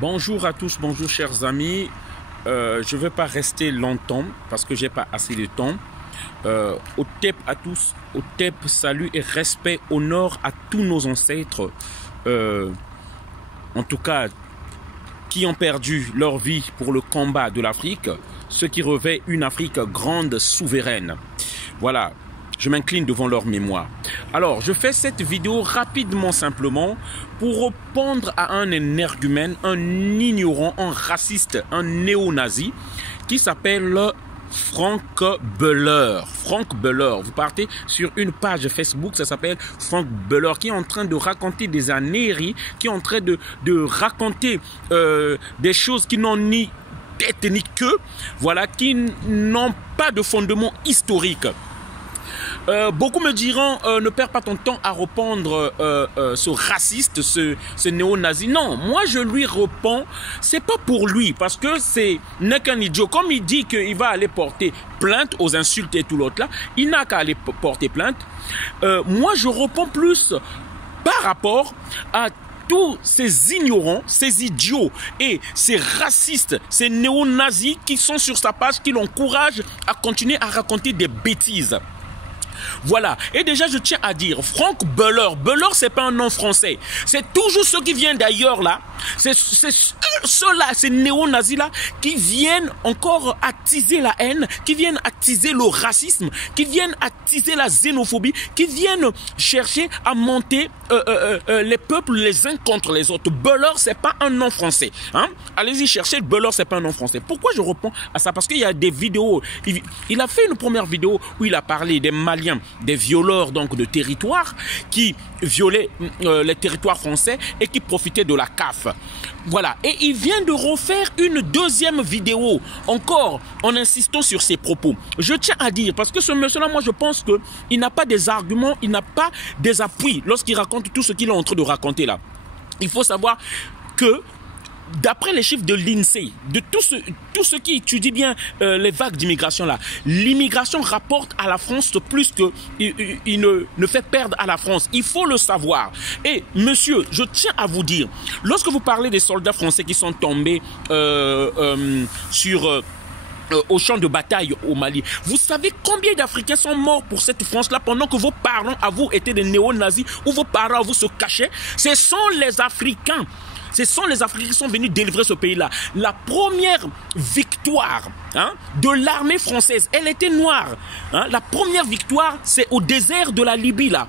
Bonjour à tous, bonjour chers amis. Je ne vais pas rester longtemps parce que je n'ai pas assez de temps. Au TEP à tous, au TEP, salut et respect, honneur à tous nos ancêtres. En tout cas, qui ont perdu leur vie pour le combat de l'Afrique, ceux qui revêtent une Afrique grande, souveraine. Voilà. Je m'incline devant leur mémoire. Alors, je fais cette vidéo rapidement, simplement, pour répondre à un énergumène, un ignorant, un raciste, un néo-nazi, qui s'appelle Franck Beller. Franck Beller. Vous partez sur une page Facebook, ça s'appelle Franck Beller, qui est en train de raconter des anéries, qui est en train de raconter des choses qui n'ont ni tête ni queue, voilà, qui n'ont pas de fondement historique. Beaucoup me diront, ne perds pas ton temps à répondre ce raciste, ce néo-nazi. Non, moi je lui réponds, c'est pas pour lui, parce que n'est qu'un idiot. Comme il dit qu'il va aller porter plainte aux insultes et tout l'autre là, il n'a qu'à aller porter plainte. Moi je réponds plus par rapport à tous ces ignorants, ces idiots et ces racistes, ces néo-nazis qui sont sur sa page, qui l'encouragent à continuer à raconter des bêtises. Voilà. Et déjà, je tiens à dire, Franck Beller, Beller, c'est pas un nom français. C'est toujours ceux qui viennent d'ailleurs là. C'est ceux-là, ces néo-nazis-là, qui viennent encore attiser la haine, qui viennent attiser le racisme, qui viennent attiser la xénophobie, qui viennent chercher à monter les peuples les uns contre les autres. Beller, c'est pas un nom français. Hein? Allez-y chercher, Beller, c'est pas un nom français. Pourquoi je réponds à ça? Parce qu'il y a des vidéos. Il a fait une première vidéo où il a parlé des Maliens, des violeurs donc de territoire qui violaient les territoires français et qui profitaient de la CAF. Voilà. Et il vient de refaire une deuxième vidéo, encore en insistant sur ses propos. Je tiens à dire, parce que ce monsieur-là, moi je pense qu'il n'a pas des arguments, il n'a pas des appuis lorsqu'il raconte tout ce qu'il est en train de raconter là. Il faut savoir que d'après les chiffres de l'INSEE, de tout ce qui étudie bien les vagues d'immigration là, l'immigration rapporte à la France plus qu'il ne fait perdre à la France. Il faut le savoir. Et monsieur, je tiens à vous dire, lorsque vous parlez des soldats français qui sont tombés au champ de bataille au Mali, vous savez combien d'Africains sont morts pour cette France-là pendant que vos parents à vous étaient des néo-nazis ou vos parents à vous se cachaient? Ce sont les Africains. Ce sont les Africains qui sont venus délivrer ce pays-là. La première victoire de l'armée française, elle était noire. La première victoire, c'est au désert de la Libye, là.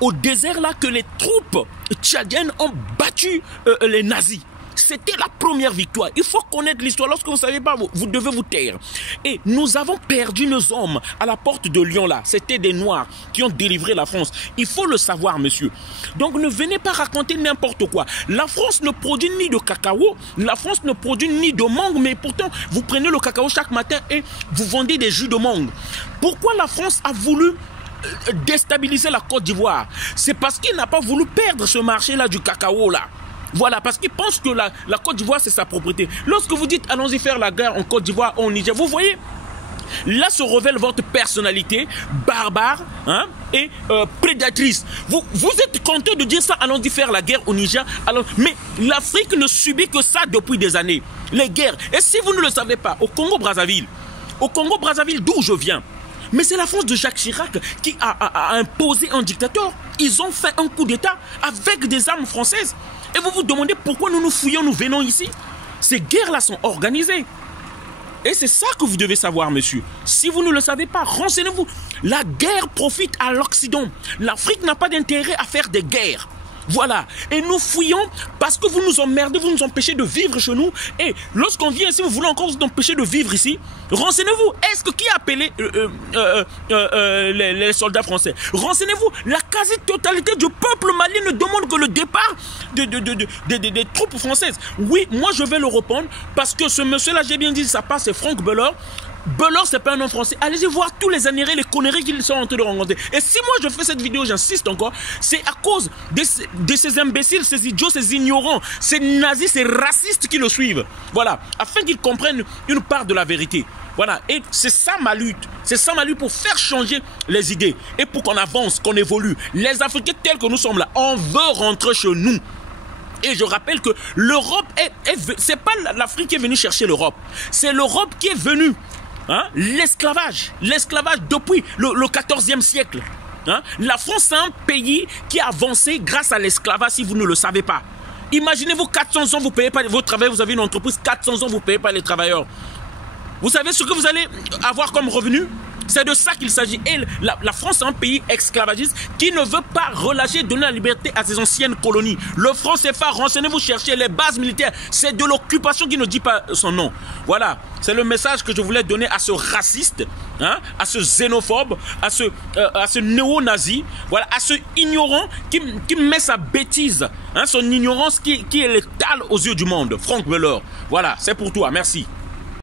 Au désert, là, que les troupes tchadiennes ont battu les nazis. C'était la première victoire. Il faut connaître l'histoire. Lorsque vous ne savez pas, vous devez vous taire. Et nous avons perdu nos hommes à la porte de Lyon, là. C'était des Noirs qui ont délivré la France. Il faut le savoir, monsieur. Donc, ne venez pas raconter n'importe quoi. La France ne produit ni de cacao. La France ne produit ni de mangue. Mais pourtant, vous prenez le cacao chaque matin et vous vendez des jus de mangue. Pourquoi la France a voulu déstabiliser la Côte d'Ivoire? C'est parce qu'il n'a pas voulu perdre ce marché-là du cacao, là. Voilà, parce qu'ils pensent que la Côte d'Ivoire, c'est sa propriété. Lorsque vous dites, allons-y faire la guerre en Côte d'Ivoire, au Niger, vous voyez, là se révèle votre personnalité barbare et prédatrice. Vous êtes content de dire ça, allons-y faire la guerre au Niger. Mais l'Afrique ne subit que ça depuis des années. Les guerres. Et si vous ne le savez pas, au Congo-Brazzaville, d'où je viens, mais c'est la France de Jacques Chirac qui a imposé un dictateur. Ils ont fait un coup d'État avec des armes françaises. Et vous vous demandez pourquoi nous nous fouillons, nous venons ici. Ces guerres-là sont organisées. Et c'est ça que vous devez savoir, monsieur. Si vous ne le savez pas, renseignez-vous. La guerre profite à l'Occident. L'Afrique n'a pas d'intérêt à faire des guerres. Voilà. Et nous fouillons parce que vous nous emmerdez, vous nous empêchez de vivre chez nous. Et lorsqu'on vient ici, vous voulez encore nous empêcher de vivre ici. Renseignez-vous. Est-ce que qui a appelé les soldats français? Renseignez-vous. La quasi-totalité du peuple malien ne demande que le départ des troupes françaises. Oui, moi je vais le répondre parce que ce monsieur-là, j'ai bien dit, ça passe, c'est Franck Beller. Beller, c'est pas un nom français. Allez-y voir tous les anérés, les conneries qu'ils sont en train de rencontrer. Et si moi je fais cette vidéo, j'insiste encore, c'est à cause de ces imbéciles, ces idiots, ces ignorants, ces nazis, ces racistes qui le suivent. Voilà, afin qu'ils comprennent une part de la vérité. Voilà, et c'est ça ma lutte. C'est ça ma lutte pour faire changer les idées et pour qu'on avance, qu'on évolue. Les Africains tels que nous sommes là, on veut rentrer chez nous. Et je rappelle que l'Europe c'est pas l'Afrique qui est venue chercher l'Europe, c'est l'Europe qui est venue. Hein? L'esclavage depuis le 14e siècle. Hein? La France, c'est un pays qui a avancé grâce à l'esclavage, si vous ne le savez pas. Imaginez-vous 400 ans, vous ne payez pas votre travail, vous avez une entreprise, 400 ans, vous ne payez pas les travailleurs. Vous savez ce que vous allez avoir comme revenu? C'est de ça qu'il s'agit. Et la France est un pays esclavagiste qui ne veut pas relâcher, donner la liberté à ses anciennes colonies. Le franc CFA, renseignez-vous, cherchez les bases militaires. C'est de l'occupation qui ne dit pas son nom. Voilà, c'est le message que je voulais donner à ce raciste, hein, à ce xénophobe, à ce néo-nazi, voilà, à ce ignorant qui met sa bêtise, hein, son ignorance qui est létale aux yeux du monde. Franck Belor. Voilà, c'est pour toi. Merci.